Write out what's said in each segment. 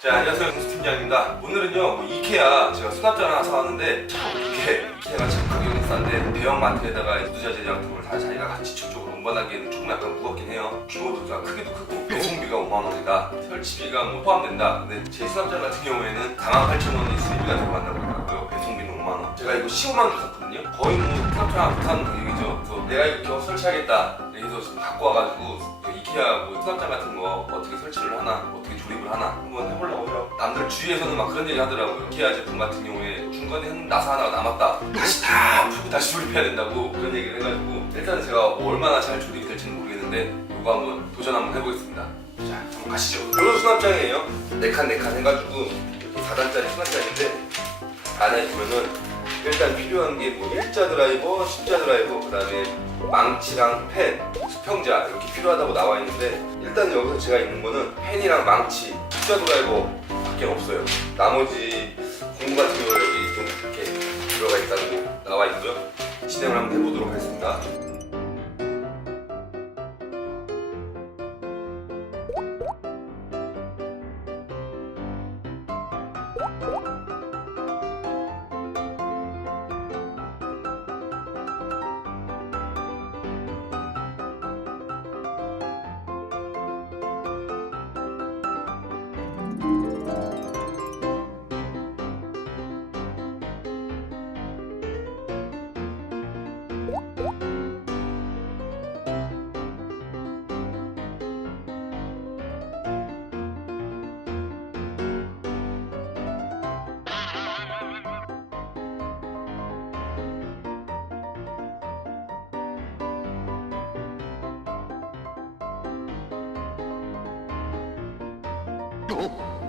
자 안녕하세요. 공수 팀장입니다. 오늘은요 뭐 이케아 제가 수납장 하나 사왔는데 참 이게 이케아가 참 가격은 싼데 대형 마트에다가 부자 제작품을 다 자기가 같이 저쪽으로 운반하기에는 조금 약간 무겁긴 해요. 규모도 좀 크기도 크고 배송비가 5만원이다. 설치비가 뭐 포함된다. 근데 제 수납장 같은 경우에는 48,000원이 수리비가 들어간다고 그러더라고요. 배송비는 5만원. 제가 이거 15만원 샀거든요 거의 뭐 하나 못하는 가격이죠. 그래서 내가 이거 겨우 설치하겠다. 그래서 지금 갖고 와가지고 그 이케아 뭐 수납장 같은 거 어떻게 설치를 하나 어떻게 조립을 하나 한번 해보려고 해요. 남들 주위에서는 막 그런 얘기 하더라고요. 이케아 제품 같은 경우에 중간에 한 나사 하나가 남았다. 다시 다 풀고 다시 조립해야 된다고 그런 얘기를 해가지고 일단은 제가 뭐 얼마나 잘 조립이 될지는 모르겠는데 이거 한번 도전 한번 해보겠습니다. 자 한번 가시죠. 이런 수납장이에요. 네칸네칸 해가지고 이렇게 4단짜리 수납장인데 안에 보면은 일단 필요한 게 뭐 일자 드라이버, 십자 드라이버, 그 다음에 망치랑 펜, 수평자 이렇게 필요하다고 나와 있는데 일단 여기서 제가 있는 거는 펜이랑 망치, 십자 드라이버 밖에 없어요. 나머지 공구 같은 경우 여기 좀 이렇게 들어가 있다고 나와 있고요. 진행을 한번 해보도록 하겠습니다. Oh!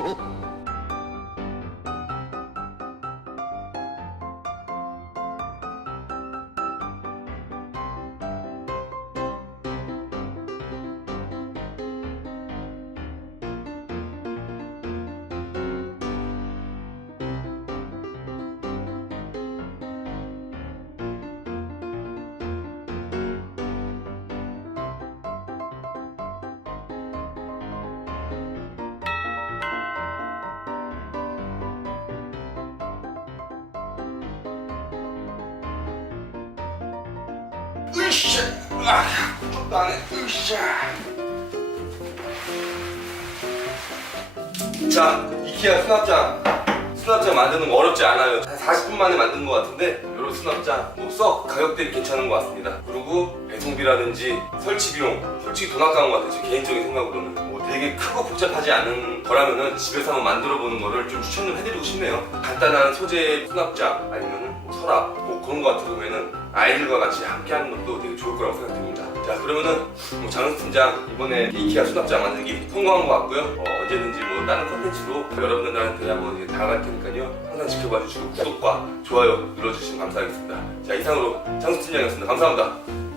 不。 으쌰! 아, 해. 으쌰! 자, 이케아 수납장. 수납장 만드는 거 어렵지 않아요. 한 40분 만에 만든 것 같은데 이런 수납장 뭐썩 가격 대비 괜찮은 것 같습니다. 그리고 배송비라든지 설치 비용 솔직히 돈 아까운 것 같아요. 제 개인적인 생각으로는 뭐 되게 크고 복잡하지 않은 거라면은 집에서 한번 만들어 보는 거를 좀 추천 좀 해드리고 싶네요. 간단한 소재 수납장 아니면은 뭐 서랍 뭐 그런 거 같은 경우에는 아이들과 같이 함께 하는 것도 되게 좋을 거라고 생각됩니다. 자 그러면은 뭐 장수 팀장 이번에 이케아 수납장 만들기 성공한 것 같고요. 어, 언제든지 뭐 다른 컨텐츠로 여러분들한테 한번 다가갈 테니까요. 항상 지켜봐 주시고 구독과 좋아요 눌러주시면 감사하겠습니다. 자 이상으로 장수 팀장이었습니다. 감사합니다.